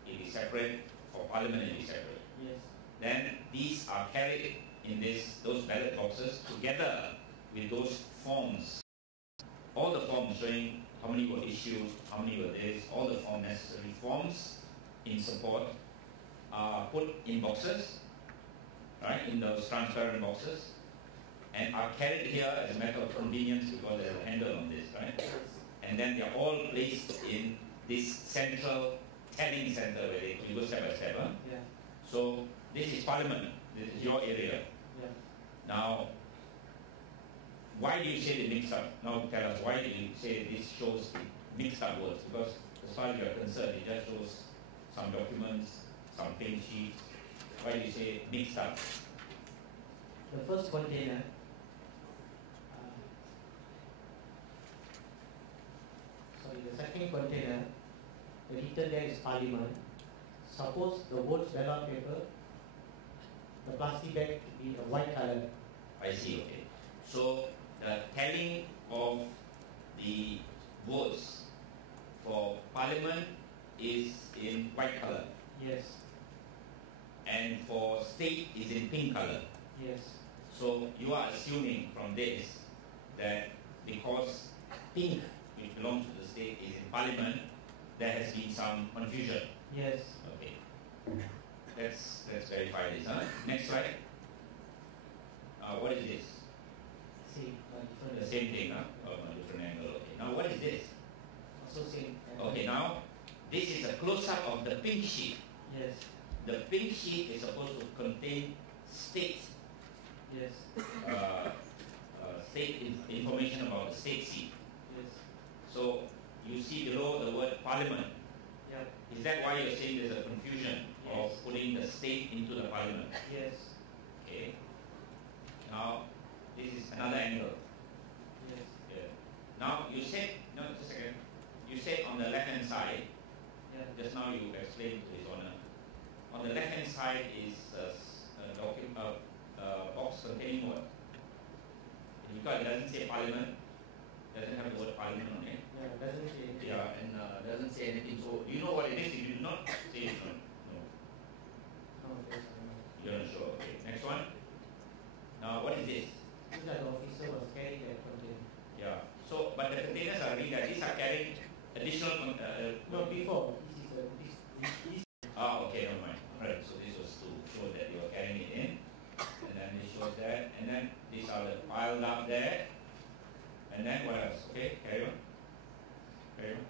it is separate. For parliament, it is separate. Yes. Then these are carried in those ballot boxes together with those forms. All the forms showing how many were issued, how many were this, all the necessary forms in support are put in boxes, right, in those transparent boxes, and are carried here as a matter of convenience because there's a handle on this, right? And then they're all placed in this central tallying center where they go step by step. Yeah. So this is parliament, this is your area. Yeah. Now, why do you say they mixed up? Now tell us, why do you say this shows the mixed up words? Because as far as you are concerned, it just shows some documents, some pink sheets. Why do you say mixed up? The first container, the second container, the written there is parliament. Suppose the votes ballot paper, the plastic bag to be a white color. I see, okay. So the tallying of the votes for parliament is in white color, Yes. and for state is in pink color. Yes. So you are assuming from this that because pink, which belongs to the state, is in parliament, there has been some confusion. Yes. Okay. let's verify this. Huh? Next slide. What is this? See, The same thing, huh? On a different angle. Okay. Now what is this? also same. Okay. Now this is a close-up of the pink sheet. Yes. The pink sheet is supposed to contain state Yes. Information about the state seat. Yes. So you see below the word parliament. Yeah. Is that why you're saying there's a confusion of Yes. putting the state into the parliament? Yes. Okay. Now this is another angle. Yes. Yeah. Now you said, no, just a second. You said on the left hand side, Yeah. just now you explained to His Honor. On the left hand side is a box containing what? Because it doesn't say parliament, doesn't have the word parliament on it. Yeah. Doesn't say anything. Yeah, and doesn't say anything. So do you know what it is? If you do not say it, no. No. Yes. You're not sure. Okay. Next one. Now what is this? These are the officer was carrying that container. Yeah. So, but the containers are reading that these are carrying additional. No, before this. Okay, never mind. Alright, so this was to show that you were carrying it in, and then it shows that, and then these are the piled up there, and then what else? Okay, carry on. Carry on.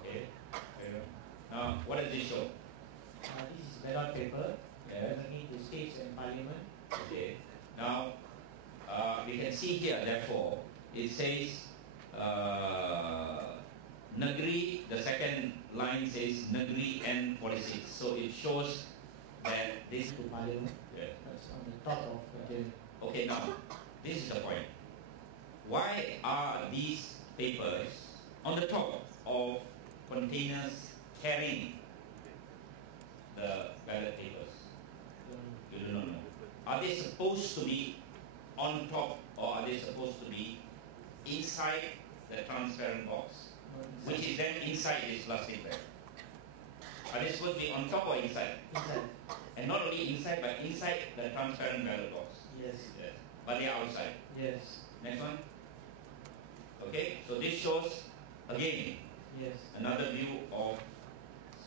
Okay, carry on. Now, what does this show? This is ballot paper. Yes. Belonging to states and parliament. Okay. Now, we can see here, therefore, it says Negeri, the second line says Negeri N46. So it shows that this. To parliament. Yeah. That's on the top of the. Okay, now, this is the point. Why are these papers on the top of containers carrying the ballot papers? You do not know. Are they supposed to be on top, or are they supposed to be inside the transparent box, which is then inside this plastic bag? Are they supposed to be on top or inside? Inside. And not only inside, but inside the transparent ballot box. Yes. Yes. But they are outside. Yes. Next one. Okay, so this shows again Yes. another view of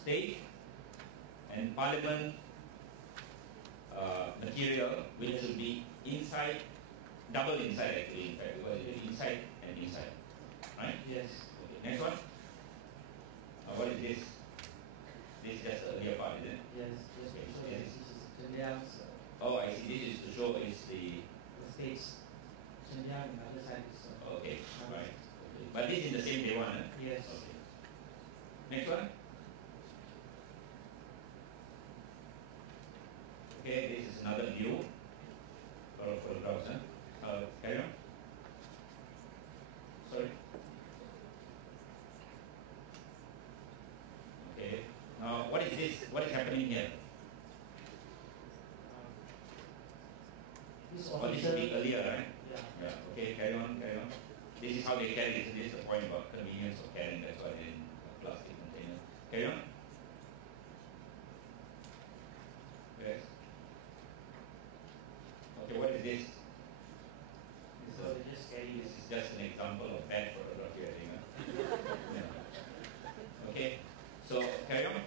state and parliament material, which will be inside, double inside actually, in fact, because it will be inside and inside. Right? Yes. Okay, next one. What is this? This is just the earlier part, isn't it? Yes. Yes. Okay, So yes. this is Chendiang's Oh, I see. This is to show is the. states. Chendiang and the other side is. Okay, right. Okay. But this is the same day one, eh? Yes. Okay. Next one. Okay, this is another view. A lot of photographs, huh? Carry on. Sorry. Okay. Now, what is this? What is happening here? This Oh, this officer. should be earlier, right? Yeah. Yeah. Okay, carry on, carry on. This is how they carry it. This is the point about convenience of carrying. That's why they're in a plastic container. Carry on. Yes. Okay, what is this? So they just carry This this. is just an example of bad photography, I think. Huh? Yeah. Okay, so carry on.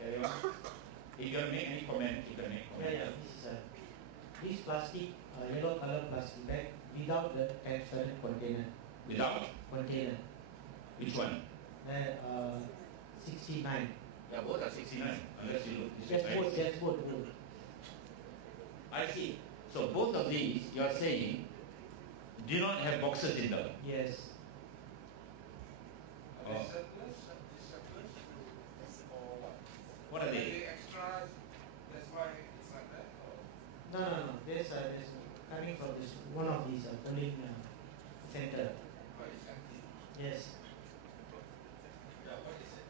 Carry on. If you want to make any comment, you can make comment. Yeah. This plastic, yellow color plastic bag without the transparent container. Without? Container. Which one? 69. Yeah, both are 69, unless you look this Just way. both, just both. I see. So both of these, you are saying, do not have boxes in them. Yes. Are they Oh. surplus? Or what? What are Are they? they extras? That's why it's like that? Or? No. There's coming from this one of these polling center. But it's empty. Yes. Yeah, what is it?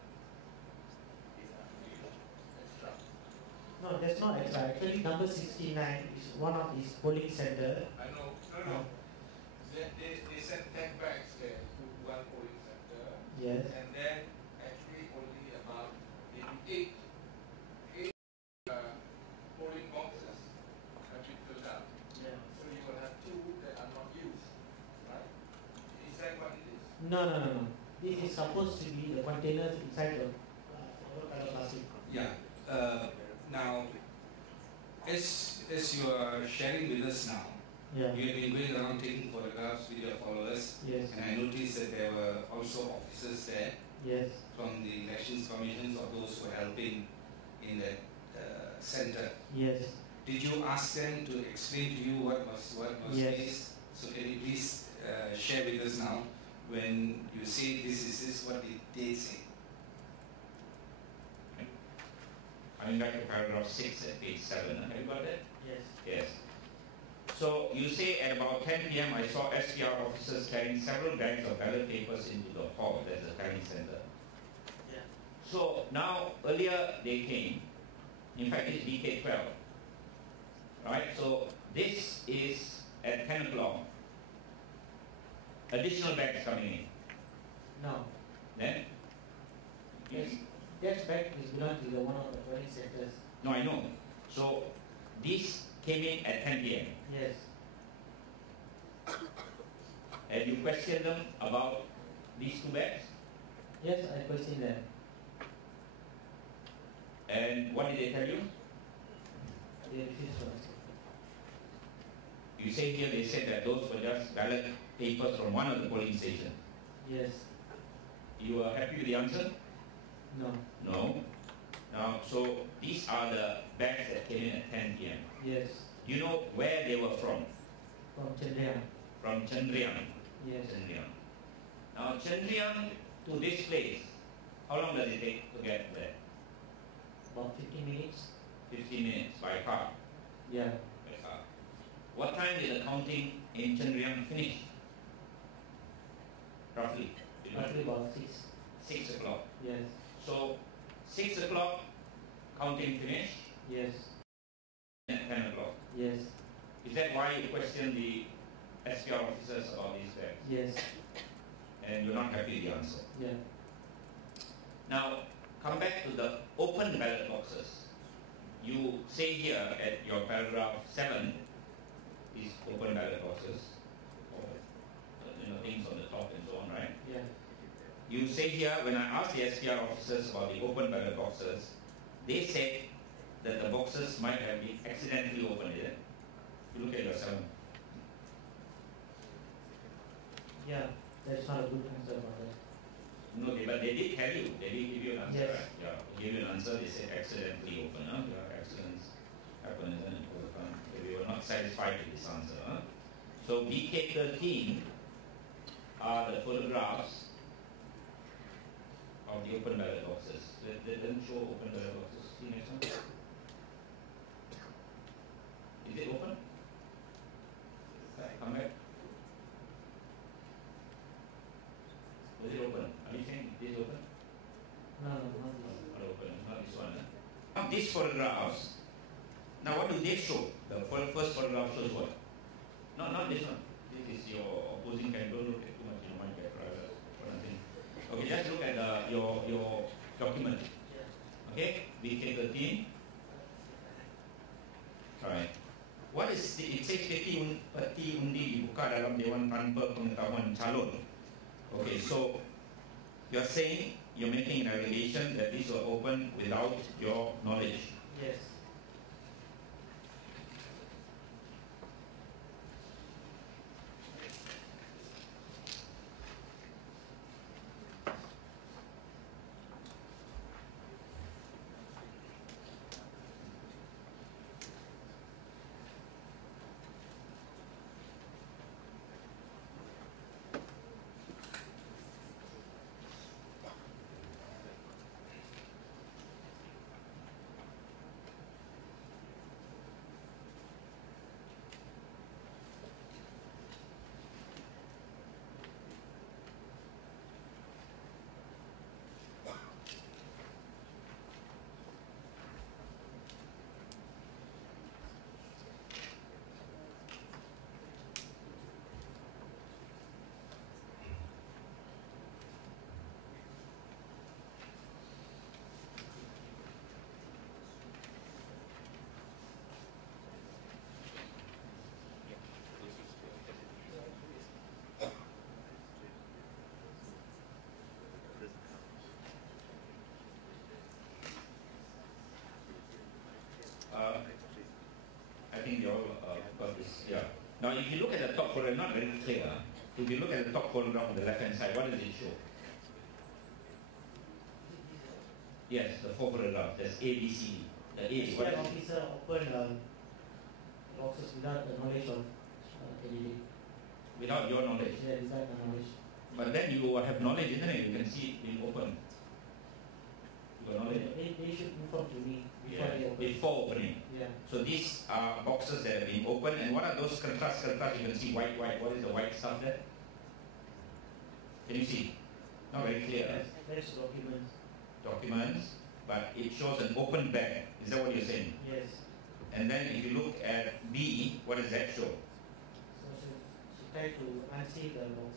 Extra. No, that's not extra. Actually, number 69 is one of these polling center. I know. No. They sent 10 bags there to one polling center. Yes. And then actually only about maybe 8 polling boxes have been filled out. Yeah. So you will have 2 that are not used, right? Is that what it is? No. This is supposed to be the containers inside the yellow color plastic sharing with us now. Yeah. You have been going around taking photographs with your followers, Yes. and I noticed that there were also officers there Yes. from the elections commissions or those who are helping in that center. Yes. Did you ask them to explain to you what was Yes. this? So can you please share with us now when you say this, what did they say? Coming back to paragraph 6 at page 7. Have you got that? Yes. Yes. So you say at about 10 p.m. I saw SPR officers carrying several bags of ballot papers into the hall, that's the carrying center. Yeah. So now earlier they came, in fact it's DK12, right? So this is at 10 o'clock. Additional bags coming in. No. Then? Yes. That bag is belong to the one of the polling centers. No, I know. So this came in at 10 p.m. Yes. and you questioned them about these 2 bags. Yes, I questioned them. And what did they tell you? They refused to answer. You say here they said that those were just ballot papers from one of the polling stations. Yes. You are happy with the answer? No. No. Now, so these are the bags that came in at 10 p.m. Yes. You know where they were from? From Chandriya. From Chandriyan. Yes. Chandriyan. Now, Chandriyan to this place, how long does it take to get there? About 15 minutes. 15 minutes by car. Yeah. By car. What time did the counting in Chandriyan finish? Roughly. You know? Roughly about 6. 6 o'clock. Yes. So, 6 o'clock, counting finish, Yes. at 10 o'clock. Yes. Is that why you question the SPR officers about these bags? Yes. And you're not happy with the answer. Yeah. Now, come back to the open ballot boxes. You say here at your paragraph 7, these open ballot boxes, or things on the top and so on, right? Yeah. You say here, when I asked the SPR officers about the open ballot boxes, they said that the boxes might have been accidentally opened. Is it? You look at your 7. Yeah. That's not a good answer about that. No, but they did tell you. They did give you an answer, Yes. right? Yeah, they gave you an answer. They said accidentally open. Yeah, accidents happen, isn't it? All the time. We were not satisfied with this answer. So BK13 are the photographs of the open ballot boxes. They didn't show open ballot boxes. See next one. Is it open? Come back. Was it open? Are you saying it is open? No, not this. Not open, not this one. Now these photographs, now what do they show? The first photograph shows what? No, not this one. This is your opposing candidate. Don't look at too much, you might get private or nothing. Okay, just look at your document. Okay, BK13. Alright. What is it says peti undi dibuka dalam Dewan tanpa pengetahuan calon. Okay, so you're saying you're making an allegation that these were open without your knowledge. Yes. Now, if you look at the top photograph, not very clear. If you look at the top photograph on the left-hand side, what does it show? Yes, the four photographs. There's A, B, C, D. The A, The what is it? officer opened boxes without the knowledge of candidate. Without your knowledge. Yeah, without the knowledge. But then you have knowledge, isn't it? You can see it being open. You got knowledge? They should inform to me before they open. Before opening. Yeah. So these are boxes that have been opened, and what are those contrast? You can see white. What is the white stuff there? Can you see? Not very clear. That's documents. Documents, but it shows an open bag. Is that what you're saying? Yes. And then if you look at B, what does that show? So she tried to unseal the box.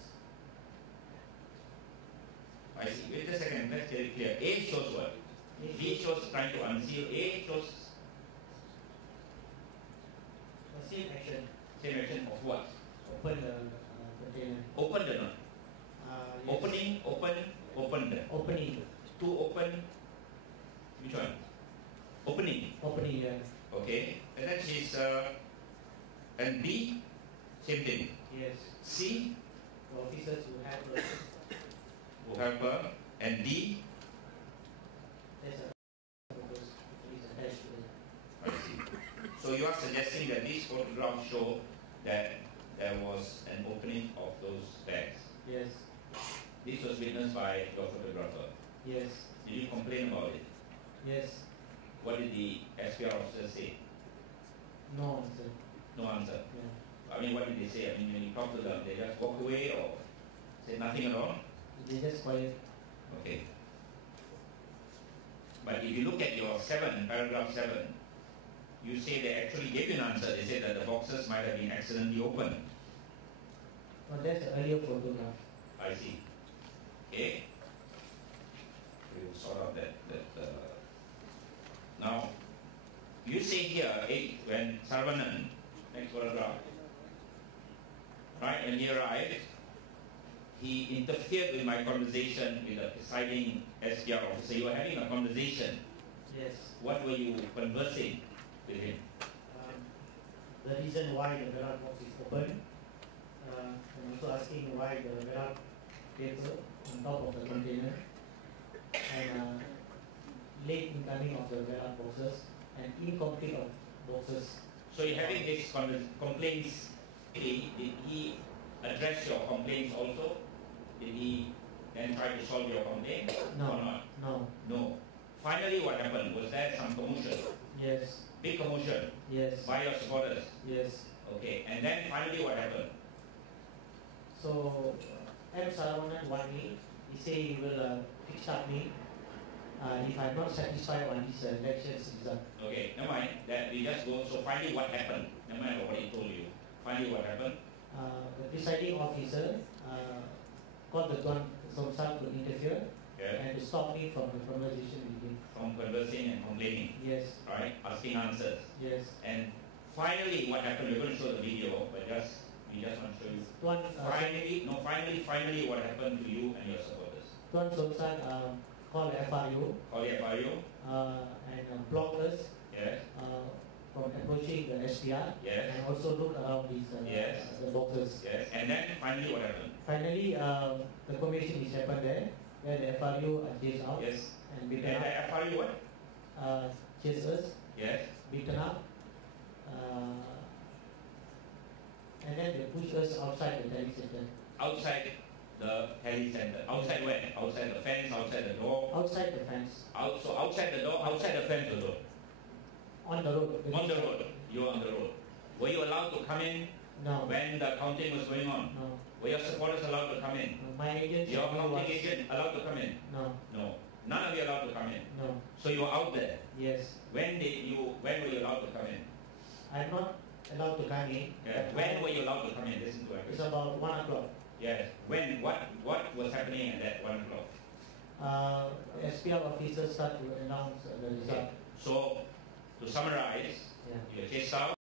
I see. Wait a second, let's get it clear. A shows what? B shows trying to unseal. A shows The same action. same action of what? Open the container. Open the not. Yes. Opening, opened. Opening. To open, which one? Opening. Opening, yeah. Okay. And then she's, and B, same thing. Yes. C, The officers who have will help her. And D, there's a photos is attached to it. I see. So you are suggesting that these photographs show that there was an opening of those bags. Yes. This was witnessed by your photographer. Yes. Did you complain about it? Yes. What did the SPR officer say? No answer. No answer. Yeah. I mean, what did they say? I mean, when you talk to them, they just walk away or say nothing at all? They just quiet. Okay. But if you look at your paragraph 7, you say they actually gave you an answer. They said that the boxes might have been accidentally opened. No, that's the earlier photograph. I see. Okay. We will sort out that. Now, you say here, when Saravanan, next paragraph, right, when he arrived, he interfered with my conversation with the presiding SPR officer. You were having a conversation. Yes. What were you conversing with him? The reason why the ballot box is open, and also asking why the ballot paper on top of the container, and late incoming of the ballot boxes, and incomplete of boxes. So you're having these complaints. Did he address your complaints also? Did he then try to solve your complaint? No. Or not? No. No. Finally, what happened? Was there some commotion? Yes. Big commotion Yes. by your supporters? Yes. Okay. And then finally, what happened? So, M. Saravanan one day, he said he will fix up me if I'm not satisfied on his elections result. Okay. Never mind. That we just go. So finally, what happened? Never mind what he told you. Finally, what happened? The presiding officer called the Tuan Somsal to interfere and to stop me from the conversation with him. From conversing and complaining. Yes. Right? Asking answers. Yes. And finally, what happened? We're going to show the video, but we just want to show you. Finally, what happened to you and your supporters? Tuan Somsal called FRU. Call the FRU. And blocked us Yes. from approaching the SPR. Yes. And also look around these Yes. the boxes. Yes. And then finally, what happened? Finally, the commission is happened there, where the FRU are chased out Yes. and And beaten the up, FRU what? chased us, Yes. beaten up, and then they push us outside the tele center. Outside the tele center. Outside where? Outside the fence, outside the door? Outside the fence. So outside the door, outside the fence or door? On the road. On the road. You were on the road. Were you allowed to come in No. when the counting was going on? No. Were your supporters allowed to come in? My agent. Your counting agent allowed to come in? No. No. None of you allowed to come in. No. So you were out there. Yes. When were you allowed to come in? I'm not allowed to come in. Yeah. When were you allowed to come in? Listen to It's it. about 1 o'clock. Yes. When? What was happening at that 1 o'clock? The SPR officers start to announce the result. So, to summarize, Yeah. you were chased out.